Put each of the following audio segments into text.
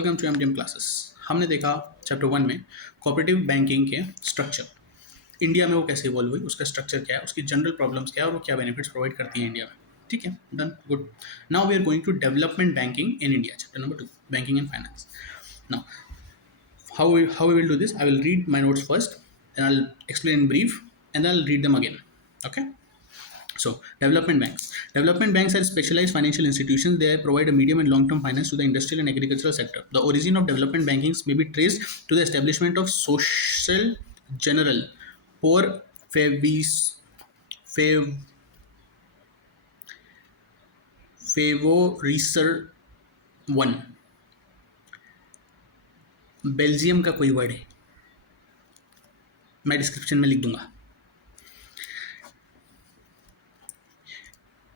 Welcome to MTM classes. हमने देखा chapter 1 में कोऑपरेटिव बैंकिंग के स्ट्रक्चर, इंडिया में वो कैसे इवॉल्व हुई, उसका स्ट्रक्चर क्या है, उसकी जनरल प्रॉब्लम्स क्या है और वो क्या बेनिफिट्स प्रोवाइड करती है इंडिया में। ठीक है, done, good. Now we are going to development banking in India, chapter number 2, banking and finance. Now how we will do this, I will read my notes first, then I'll explain in brief, and then I'll read them again. Okay. So, development banks. Development banks are specialized financial institutions. They provide a medium and long-term finance to the industrial and agricultural sector. The origin of development banking may be traced to the establishment of Social General pour Favoriseur one, Belgium का कोई word है, मैं description में लिख दूंगा।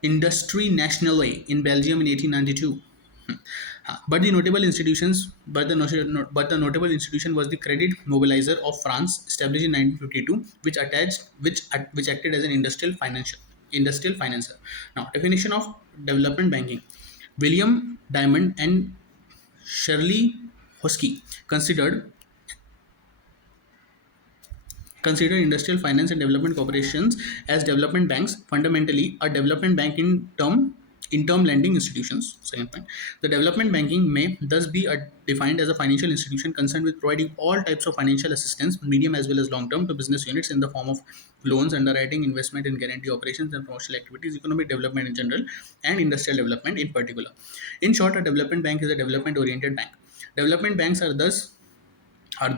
Industrie Nationale in Belgium in 1892. But the notable institution was the Credit Mobiliser of France, established in 1952, which acted as an industrial financer. Now, definition of development banking: William Diamond and Shirley Hosky consider industrial finance and development corporations as development banks. Fundamentally, a development bank in term lending institutions. Second point, the development banking may thus be defined as a financial institution concerned with providing all types of financial assistance, medium as well as long term, to business units in the form of loans, underwriting, investment and guarantee operations, and promotional activities, economic development in general, and industrial development in particular. In short, a development bank is a development oriented bank. Development banks are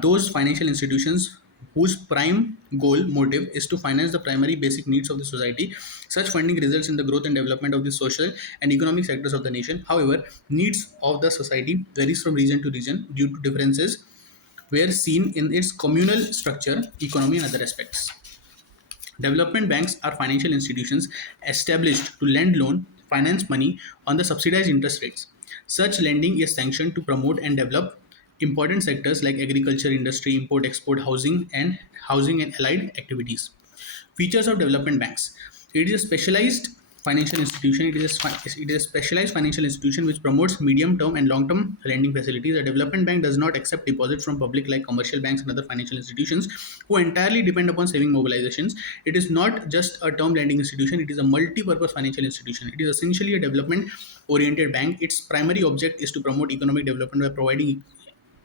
those financial institutions whose prime motive is to finance the primary basic needs of the society. Such funding results in the growth and development of the social and economic sectors of the nation. However, needs of the society varies from region to region due to differences were seen in its communal structure, economy and other aspects. Development banks are financial institutions established to lend finance money on the subsidized interest rates. Such lending is sanctioned to promote and develop important sectors like agriculture, industry, import, export, housing and allied activities. Features of development banks: it is a specialized financial institution. It is a specialized financial institution which promotes medium-term and long-term lending facilities. A development bank does not accept deposits from public like commercial banks and other financial institutions who entirely depend upon saving mobilizations. It is not just a term lending institution. It is a multi-purpose financial institution. It is essentially a development-oriented bank. Its primary object is to promote economic development by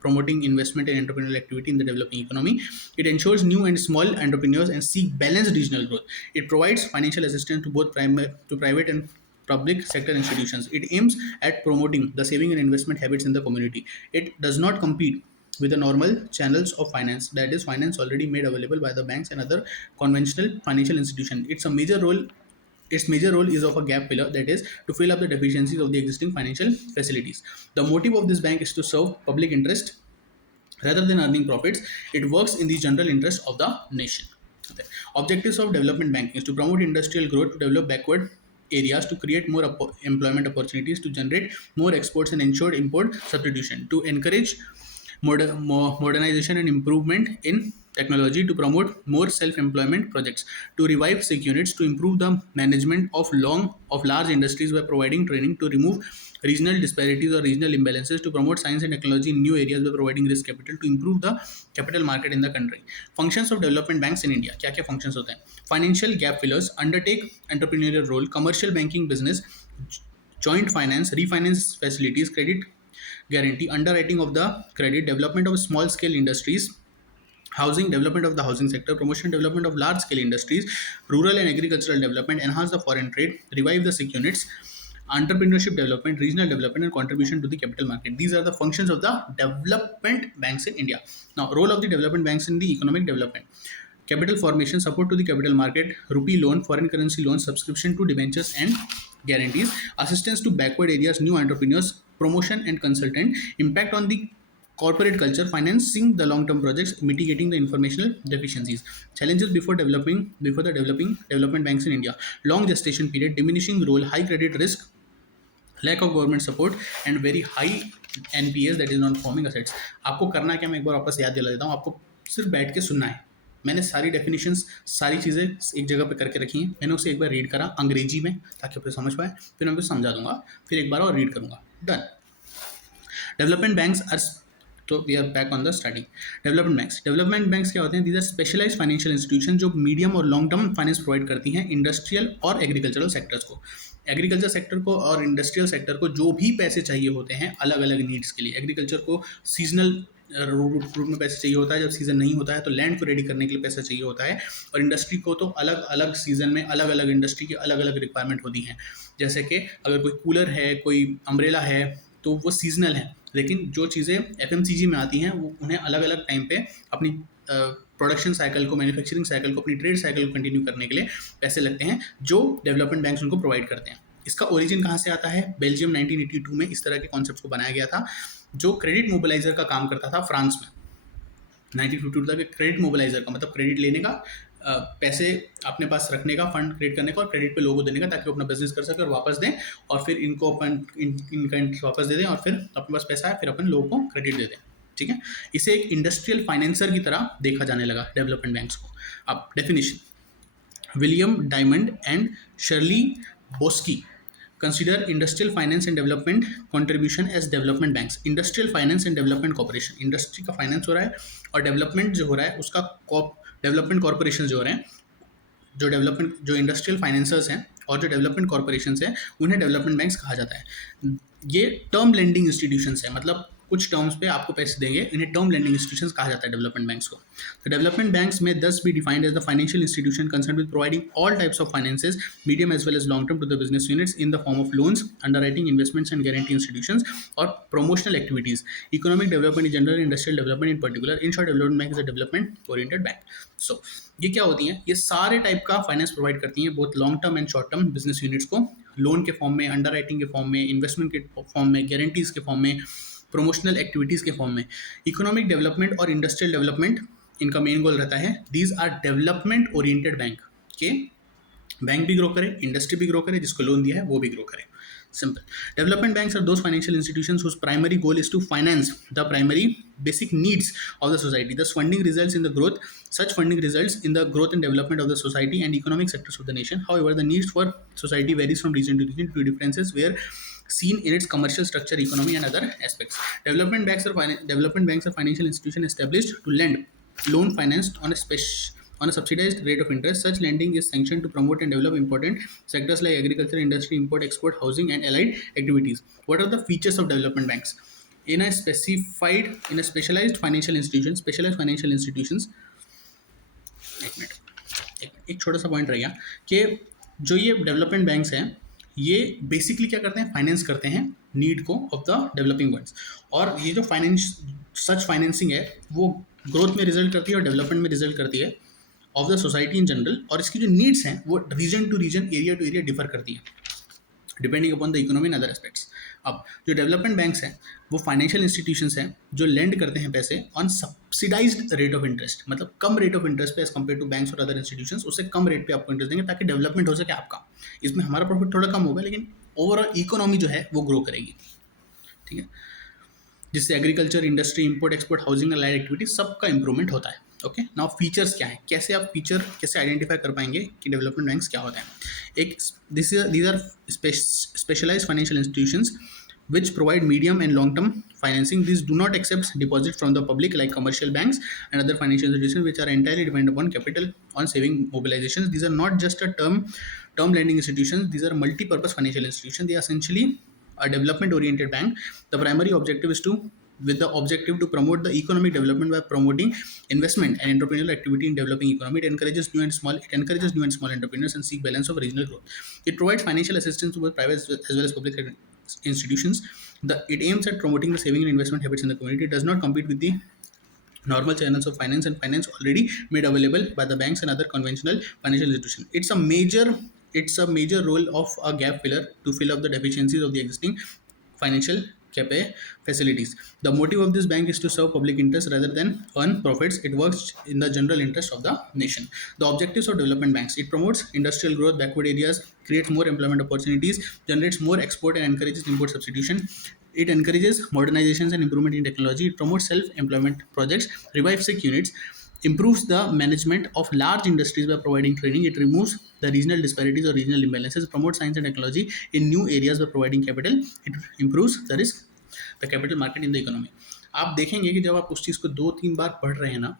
promoting investment and entrepreneurial activity in the developing economy. It ensures new and small entrepreneurs and seek balanced regional growth. It provides financial assistance to both private and public sector institutions. It aims at promoting the saving and investment habits in the community. It does not compete with the normal channels of finance, that is finance already made available by the banks and other conventional financial institutions. Its major role is of a gap filler, that is to fill up the deficiencies of the existing financial facilities. The motive of this bank is to serve public interest rather than earning profits. It works in the general interest of the nation. Okay. Objectives of development banking is to promote industrial growth, to develop backward areas, to create more employment opportunities, to generate more exports and ensure import substitution, to encourage modernization and improvement in technology, to promote more self-employment projects, to revive sick units, to improve the management of large industries by providing training, to remove regional disparities or regional imbalances, to promote science and technology in new areas by providing risk capital, to improve the capital market in the country. Functions of development banks in India. क्या क्या functions होते हैं? Financial gap fillers, undertake entrepreneurial role, commercial banking business, joint finance, refinance facilities, credit guarantee, underwriting of the credit, development of small scale industries, housing, development of the housing sector, promotion development of large scale industries, rural and agricultural development, enhance the foreign trade, revive the sick units, entrepreneurship development, regional development and contribution to the capital market. These are the functions of the development banks in India. Now, role of the development banks in the economic development: capital formation, support to the capital market, rupee loan, foreign currency loans, subscription to debentures and guarantees, assistance to backward areas, new entrepreneurs, promotion and consultant, impact on the corporate culture, financing the long-term projects, mitigating the informational deficiencies. Challenges before the developing development banks in India: long gestation period, diminishing role, high credit risk, lack of government support and very high NPAs, that is non-performing assets. आपको करना क्या, मैं एक बार वापस याद दिला देता हूँ, आपको सिर्फ बैठ के सुनना है। मैंने सारी डेफिनेशंस, सारी चीज़ें एक जगह पे करके रखी हैं। मैंने उसे एक बार रीड करा अंग्रेजी में ताकि आप समझ पाए, फिर मैं समझा दूंगा, फिर एक बार और रीड करूंगा। डन। डेवलपमेंट बैंक्स आर, तो we are back on the study. Development banks क्या होते हैं? These are specialised financial institution जो मीडियम और लॉन्ग टर्म फाइनेंस प्रोवाइड करती हैं इंडस्ट्रियल और एग्रीकल्चरल सेक्टर्स को. एग्रीकल्चर सेक्टर को और इंडस्ट्रियल सेक्टर को जो भी पैसे चाहिए होते हैं अलग अलग नीड्स के लिए. एग्रीकल्चर को सीजनल रूप में पैसे चाहिए होता है, जब सीजन नहीं होता है तो लैंड को रेडी करने के लिए पैसा चाहिए होता है. और इंडस्ट्री को तो अलग अलग सीजन में अलग अलग इंडस्ट्री की अलग अलग रिक्वायरमेंट होती हैं. जैसे कि अगर कोई कूलर है, कोई अम्ब्रेला है, तो वो सीजनल है. लेकिन जो चीज़ें एफएमसीजी में आती हैं वो उन्हें अलग अलग टाइम पे अपनी प्रोडक्शन साइकिल को, मैन्युफैक्चरिंग साइकिल को, अपनी ट्रेड साइकिल को कंटिन्यू करने के लिए पैसे लगते हैं जो डेवलपमेंट बैंक्स उनको प्रोवाइड करते हैं. इसका ओरिजिन कहाँ से आता है? बेल्जियम 1982 में इस तरह के कॉन्सेप्ट्स को बनाया गया था जो क्रेडिट मोबिलाइजर का काम करता था फ्रांस में. 1952 तक क्रेडिट मोबिलाइजर का मतलब क्रेडिट लेने का, पैसे अपने पास रखने का, फंड क्रिएट करने का और क्रेडिट पे लोगों को देने का ताकि वो अपना बिजनेस कर सके और वापस दें, और फिर इनको अपन इनका वापस दे दें और फिर अपने पास पैसा है फिर अपन लोगों को क्रेडिट दे दें. ठीक है, इसे एक इंडस्ट्रियल फाइनेंसर की तरह देखा जाने लगा डेवलपमेंट बैंक्स को. अब definition, William diamond and Shirley Boski consider industrial finance and development contribution as development banks. Industrial finance and development corporation, industry का फाइनेंस हो रहा है और डेवलपमेंट जो हो रहा है उसका डेवलपमेंट कॉर्पोरेशन जो हो रहे हैं, जो इंडस्ट्रियल फाइनेंसर्स हैं और जो डेवलपमेंट कॉर्पोरेशंस हैं उन्हें डेवलपमेंट बैंक्स कहा जाता है. ये टर्म लेंडिंग इंस्टीट्यूशंस है, मतलब कुछ टर्म्स पे आपको पैसे देंगे, इन्हें टर्म लेंडिंग इंस्टीट्यूशंस कहा जाता है डेवलपमेंट बैंक्स को. तो development banks may thus be defined as the financial institution concern with providing all types of finances medium as well as long term to the business units in the form of loans, underwriting, investments and guarantee institutions और promotional activities, economic development in general, industrial development in particular. In short, development bank is a development oriented bank. So ये क्या होती हैं? ये सारे type का finance provide करती हैं both long term and short term business units को, लोन के फॉर्म में, अंडरराइटिंग के फॉर्म में, इन्वेस्टमेंट के फॉर्म में, गारंटीज के फॉर्म में, प्रमोशनल एक्टिविटीज़ के फॉर्म में. इकोनॉमिक डेवलपमेंट और इंडस्ट्रियल डेवलपमेंट इनका मेन गोल रहता है. These are development oriented bank के बैंक भी ग्रो करे, इंडस्ट्री भी ग्रो करे, जिसको लोन दिया है वो भी ग्रो करे. Simple. Development banks are those financial institutions whose primary goal is to finance the primary basic needs of the society. Thus, funding results in the growth. Such funding results in the growth and development of the society and economic sectors of the nation. However, the needs for society varies from region to region due to differences where seen in its commercial structure, economy, and other aspects. Development banks are financial institutions established to lend loan financed on a subsidized rate of interest. Such lending is sanctioned to promote and develop important sectors like agriculture, industry, import, export, housing, and allied activities. What are the features of development banks? In a specialized financial institutions, एक छोटा सा point रह गया कि जो ये development banks हैं ये बेसिकली क्या करते हैं? फाइनेंस करते हैं नीड को ऑफ द डेवलपिंग वर्ल्ड्स. और ये जो सच फाइनेंसिंग है वो ग्रोथ में रिजल्ट करती है और डेवलपमेंट में रिजल्ट करती है of the society in general. और इसकी जो नीड्स हैं वो region to region, area to area differ करती हैं depending upon the economy and other aspects. अब जो डेवलपमेंट बैंक्स हैं वो फाइनेंशियल इंस्टीट्यूशंस हैं जो लेंड करते हैं पैसे on subsidised rate of interest, मतलब कम रेट ऑफ इंटरेस्ट पे एज कम्पेयर टू बैंक्स और अदर इंस्टीट्यूशंस, उससे कम रेट पे आपको इंटरेस्ट देंगे ताकि डेवलपमेंट हो सके आपका. इसमें हमारा प्रॉफिट थोड़ा कम होगा लेकिन ओवरऑल इकोनॉमी जो है वो ग्रो करेगी. ठीक है, जिससे agriculture, industry, import, export, housing, light activity सबका इंप्रूवमेंट होता है. ओके, नाउ फीचर्स क्या है? कैसे आप फीचर कैसे आइडेंटिफाई कर पाएंगे कि डेवलपमेंट बैंक्स क्या होते हैं? एक these are specialized financial institutions which provide medium and long term financing. These do not accept deposits from the public like commercial banks and other financial institutions which are entirely dependent upon capital on saving mobilizations. These are not just a term lending institutions, these are multi-purpose financial institutions. They are essentially a development oriented bank. The primary objective is to promote the economic development by promoting investment and entrepreneurial activity in developing economy. It encourages new and small entrepreneurs and seek balance of regional growth. It provides financial assistance to both private as well as public institutions. It aims at promoting the saving and investment habits in the community. It does not compete with the normal channels of finance already made available by the banks and other conventional financial institutions. It's a major role of a gap filler to fill up the deficiencies of the existing financial facilities. The motive of this bank is to serve public interest rather than earn profits. It works in the general interest of the nation. The objectives of development banks: it promotes industrial growth, backward areas, creates more employment opportunities, generates more export and encourages import substitution. It encourages modernizations and improvement in technology. It promotes self-employment projects, revives sick units, improves the management of large industries by providing training. It removes the regional disparities or regional imbalances, promotes science and technology in new areas by providing capital. It improves the risk the capital market in the economy. आप देखेंगे कि जब आप उस चीज़ को 2-3 बार पढ़ रहे हैं ना,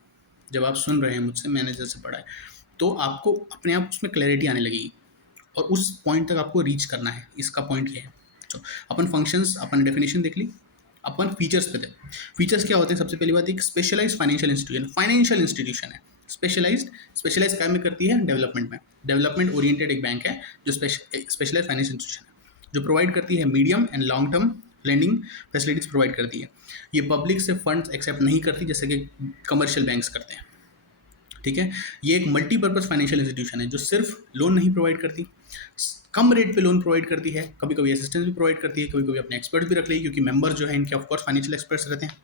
जब आप सुन रहे हैं मुझसे, मैंने जैसे पढ़ा है, तो आपको अपने आप उसमें क्लैरिटी आने लगेगी और उस पॉइंट तक आपको रीच करना है। इसका पॉइंट ये है। तो अपन फंक्शंस, अपन डेफिनेशन देख ली, अपन फीचर्स पे थे। फीचर्स क्या होते हैं? सबसे पहली बात, एक स्पेशलाइज्ड फाइनेंशियल इंस्टीट्यूशन है। स्पेशलाइज क्या में करती है? डेवलपमेंट में। डेवलपमेंट ओरिएंटेड एक बैंक है जो स्पेशलाइज फाइनेंशियल इंस्टीट्यूशन है, जो प्रोवाइड करती है medium and long term lending facilities provide करती है। ये पब्लिक से फंड्स एक्सेप्ट नहीं करती जैसे कि कमर्शियल बैंक्स करते हैं। ठीक है, ये एक मल्टीपर्पज़ फाइनेंशियल इंस्टीट्यूशन है जो सिर्फ लोन नहीं प्रोवाइड करती, कम रेट पे लोन प्रोवाइड करती है, कभी कभी असिस्टेंस भी प्रोवाइड करती है, कभी कभी अपने एक्सपर्ट भी रख लेगी क्योंकि मेंबर जो है इनके ऑफकोर्स फाइनेंशियल एक्सपर्ट्स रहते हैं।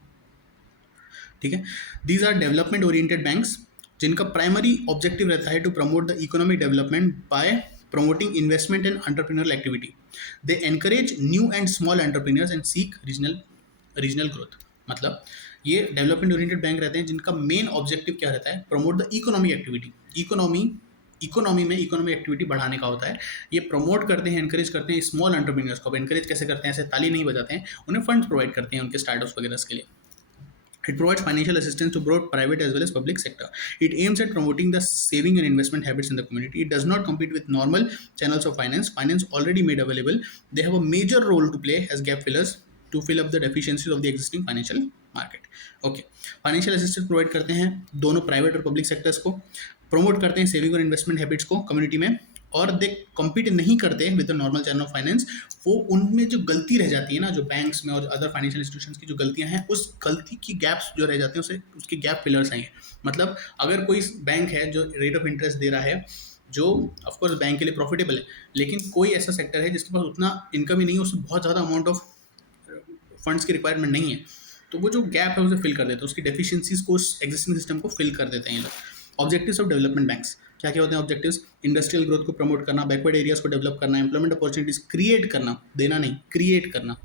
ठीक है, these are development oriented banks जिनका प्राइमरी ऑब्जेक्टिव रहता है to promote the economic development by promoting investment and entrepreneurial activity. They encourage new and small entrepreneurs and seek regional growth. मतलब ये development oriented bank रहते हैं जिनका main objective क्या रहता है? Promote the economic activity. Economy में economic activity बढ़ाने का होता है। ये प्रमोट करते हैं, एनकरेज करते हैं स्मॉल एंटरप्रेन्योर्स को। एनकरेज कैसे करते हैं? ऐसे ताली नहीं बजाते हैं, उन्हें फंड्स प्रोवाइड करते हैं उनके स्टार्टअप्स वगैरह के लिए। It provides financial assistance to both private as well as public sector. It aims at promoting the saving and investment habits in the community. It does not compete with normal channels of finance already made available. They have a major role to play as gap fillers to fill up the deficiencies of the existing financial market. Okay, financial assistance provide करते हैं दोनों private और public sectors को, promote करते हैं saving और investment habits को community में, और दे कम्पीट नहीं करते with the normal channel of finance. वो उनमें जो गलती रह जाती है ना, जो बैंक्स में और अदर फाइनेंशियल इंस्टीट्यूशंस की जो गलतियां हैं, उस गलती की गैप्स जो रह जाते हैं उसे उसके गैप फिलर्स हैं। मतलब अगर कोई बैंक है जो रेट ऑफ इंटरेस्ट दे रहा है जो ऑफकोर्स बैंक के लिए प्रॉफिटेबल है, लेकिन कोई ऐसा सेक्टर है जिसके पास उतना इनकम ही नहीं है, उससे बहुत ज़्यादा अमाउंट ऑफ फंड्स की रिक्वायरमेंट नहीं है, तो वो जो गैप है उसे फिल कर देते हैं, उसकी डेफिशिएंसीज को, उस एग्जिस्टिंग सिस्टम को फिल कर देते हैं ये लोग। ऑब्जेक्टिव्स ऑफ डेवलपमेंट बैंक्स क्या क्या होते हैं? ऑब्जेक्टिव्स, इंडस्ट्रियल ग्रोथ को प्रमोट करना, बैकवर्ड एरियाज को डेवलप करना, एम्प्लॉयमेंट अपॉर्चुनिटीज क्रिएट करना, देना नहीं, क्रिएट करना,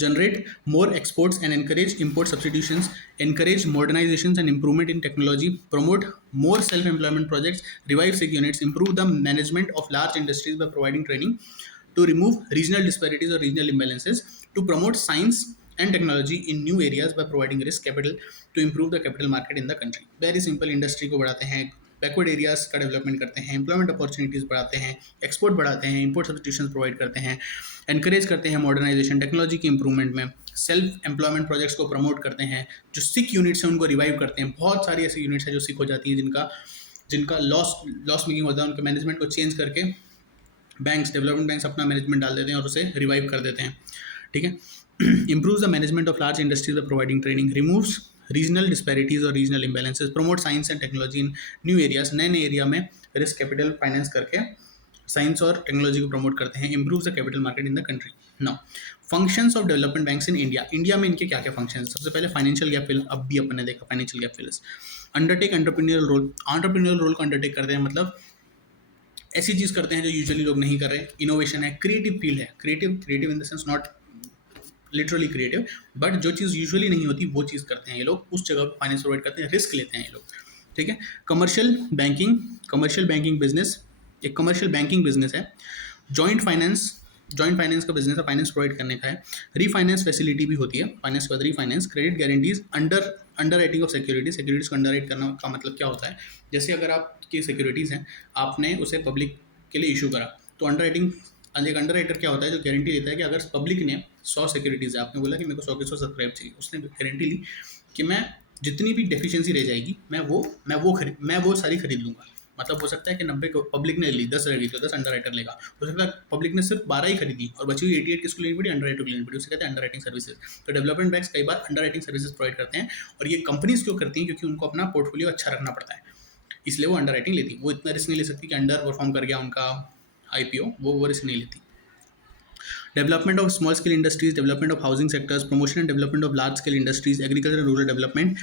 generate more exports and encourage import substitutions, encourage modernisation and improvement in technology, promote more self employment projects, revive sick units, improve the management of large industries by providing training to remove regional disparities or regional imbalances, to promote science and technology in new areas by providing risk capital to improve the capital market in the country. Very simple, industry को बढ़ाते हैं, backward areas का development करते हैं, employment opportunities बढ़ाते हैं, export बढ़ाते हैं, इंपोर्ट सब्स्टिट्यूशन प्रोवाइड करते हैं, एनकरेज करते हैं मॉडर्नाइजेशन, टेक्नोलॉजी की इंप्रूवमेंट में, सेल्फ एम्प्लॉयमेंट प्रोजेक्ट्स को प्रमोट करते हैं, जो सिक यूनिट्स हैं उनको रिवाइव करते हैं। बहुत सारी ऐसी यूनिट्स हैं जो सिक हो जाती हैं, जिनका लॉस मेकिंग होता है, उनके मैनेजमेंट को चेंज करके बैंक्स, डेवलपमेंट बैंक्स अपना मैनेजमेंट डाल देते हैं और उसे रिवाइव कर देते हैं। ठीक है, improves the management of large industries by providing training, removes regional disparities और regional imbalances, promote science and technology in new areas, नए नए एरिया में रिस्क कैपिटल फाइनेंस करके साइंस और टेक्नोलॉजी को प्रमोट करते हैं, improves the capital market in the country. Now, functions of development banks in India. India में इनके क्या क्या फंक्शन हैं? सबसे पहले फाइनेंशियल गैप फिल, अब भी अपन ने देखा financial gap fillers. Undertake entrepreneurial role, entrepreneurial role को अंडरटेक करते हैं, मतलब ऐसी चीज़ करते हैं जो यूजुअली लोग नहीं कर रहे। इनोवेशन है, क्रिएटिव फील्ड है, creative in the sense not literally creative, but जो चीज़ यूजुअली नहीं होती वो चीज़ करते हैं ये लोग, उस जगह पर फाइनेंस प्रोवाइड करते हैं, रिस्क लेते हैं ये लोग। ठीक है, कमर्शियल बैंकिंग बिजनेस, एक कमर्शियल बैंकिंग बिजनेस है। जॉइंट फाइनेंस का बिजनेस है, फाइनेंस प्रोवाइड करने का है। रीफाइनेंस फैसिलिटी भी होती है, फाइनेंस के बाद refinance, credit guarantees, under writing of securities को अंडर राइट करना का मतलब क्या होता है? जैसे अगर आपकी सिक्योरिटीज़ हैं, आपने उसे पब्लिक के लिए इशू करा, तो एक अंडर राइटर क्या होता है? जो गारंटी लेता है कि अगर पब्लिक ने 100 सिक्योरिटीज़ है, आपने बोला कि मेरे को 100 के 100 सब्सक्राइब चाहिए, उसने गारंटी ली कि मैं जितनी भी डेफिशिएंसी रह जाएगी मैं वो सारी खरीद लूँगा। मतलब हो सकता है कि 90 को पब्लिक ने ली, 10 रह गई तो 10 अंडर राइटर लेगा। हो सकता है पब्लिक ने सिर्फ 12 ही खरीदी और बची हुई 88 किसको लेनी पड़ी? अंडर राइटर को लेनी पड़ी। उसे कहते हैं अंडर राइटिंग सर्विसेज। तो डेवलपमेंट बैंक्स कई बार अंडर राइटिंग सर्विसेज प्रोवाइड करते हैं, और ये कंपनीज क्यों करती हैं? क्योंकि उनको अपना पोर्टफोलियो अच्छा रखना पड़ता है, इसलिए वो अंडर राइटिंग लेती। वो इतना रिस्क नहीं ले सकती कि अंडर परफॉर्म कर गया उनका IPO, वो रिस्क नहीं लेती। Development of small scale industries, development of housing sectors, promotion and development of large scale industries, agriculture and rural development,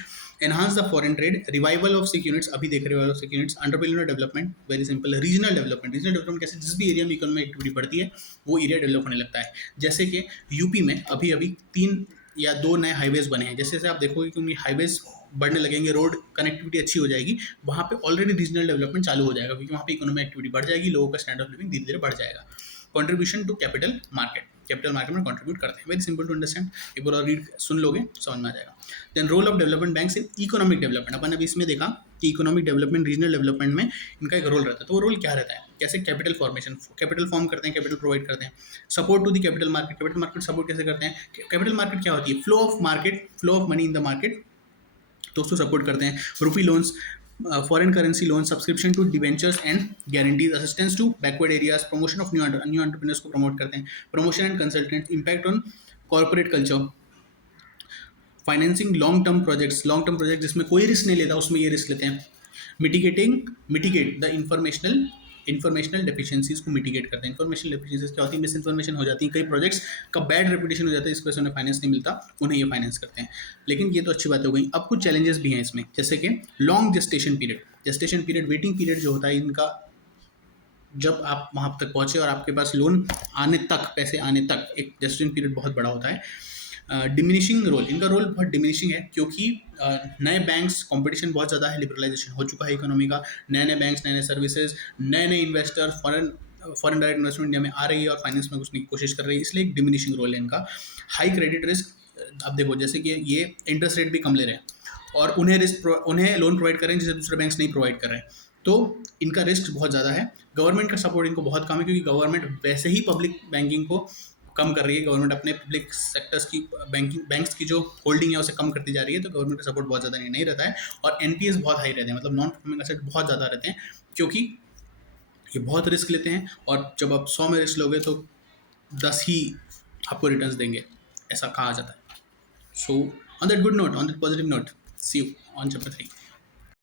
enhance the foreign trade, revival of sick units, अभी देख revival of sick units, entrepreneurial development, very simple, regional development कैसे? जिस भी area में economic activity बढ़ती है वो area develop होने लगता है। जैसे कि यूपी में अभी 3 या 2 नए हाईवेज बने हैं, जैसे जैसे आप देखोगे कि उनकी हाईवेज बढ़ने लगेंगे, रोड कनेक्टिविटी अच्छी हो जाएगी, वहाँ पे ऑलरेडी रीजनल डेवलपमेंट चालू हो जाएगा, क्योंकि वहाँ पे इकोनॉमिक एक्टिविटी बढ़ जाएगी, लोगों का स्टैंडर्ड ऑफ लिविंग धीरे धीरे बढ़ जाएगा। Contribution to capital market, capital market में कंट्रीब्यूट करते हैं। वेरी सिंपल टू अंडरस्टैंड, एक बार रीड सुन लोगे समझ में आ जाएगा। Then role of development banks in economic development, अपन अभी इसमें देखा कि इकोनॉमिक डेवलपमेंट रीजनल डेवलपमेंट में इनका एक रोल रहता है। तो वो रोल क्या रहता है, कैसे कैपिटल फॉर्मेशन, कैपिटल फॉर्म करते हैं, कैपिटल प्रोवाइड करते हैं, support to the capital market, capital market support कैसे करते हैं, कैपिटल मार्केट क्या होती है, flow of market, flow of money in the market, तो उसको सपोर्ट करते हैं, rupee loans, foreign currency loan, subscription to debentures and guarantees, assistance to backward areas, promotion of new entrepreneurs को प्रमोट करते हैं, promotion and consultant, impact on corporate culture, financing long term project जिसमें कोई risk नहीं लेता उसमें ये risk लेते हैं, मिटिगेट द इन्फॉर्मेशनल डेफिशिएंसीज को मिटिगेट करते हैं। इन्फॉर्मेशनल डेफिशिएंसीज क्या होती है, मिस इन्फॉर्मेशन हो जाती है, कई प्रोजेक्ट्स का बैड रेपुटेशन हो जाता है, इस वजह से उन्हें फाइनेंस नहीं मिलता, उन्हें ये फाइनेंस करते हैं। लेकिन ये तो अच्छी बात हो गई, अब कुछ चैलेंजेस भी हैं इसमें, जैसे कि long gestation period, waiting period जो होता है इनका, जब आप वहाँ तक पहुँचे और आपके पास लोन आने तक, पैसे आने तक एक जेस्टेशन पीरियड बहुत बड़ा होता है। डिमिनिशिंग रोल, इनका रोल बहुत डिमिनिशिंग है, क्योंकि नए बैंक्स, कंपटीशन बहुत ज़्यादा है, लिबरलाइजेशन हो चुका है इकोनॉमी का, नए नए बैंक्स, नए नए सर्विसेज, नए नए investor, foreign direct investment India में आ रही है और फाइनेंस में घुसने की कोशिश कर रही है, इसलिए एक डिमिनिशिंग रोल है इनका। हाई क्रेडिट रिस्क, अब देखो जैसे कि ये इंटरेस्ट रेट भी कम ले रहे हैं और उन्हें लोन प्रोवाइड कर रहे हैं जिसे दूसरे बैंक्स नहीं प्रोवाइड कर रहे हैं, तो इनका रिस्क बहुत ज़्यादा है। गवर्नमेंट का सपोर्ट इनको बहुत कम है, क्योंकि गवर्नमेंट वैसे ही पब्लिक बैंकिंग को कम कर रही है, गवर्नमेंट अपने पब्लिक सेक्टर्स की बैंक्स की जो होल्डिंग है उसे कम करती जा रही है, तो गवर्नमेंट का सपोर्ट बहुत ज़्यादा नहीं रहता है। और एनपीएस बहुत हाई रहते हैं, मतलब नॉन परफॉर्मिंग एसेट बहुत ज़्यादा रहते हैं, क्योंकि ये बहुत रिस्क लेते हैं और जब आप 100 में रिस्क लोगे तो 10 ही आपको रिटर्न्स देंगे, ऐसा कहा जाता है। So on that good note, on that positive note, see you on chapter 3।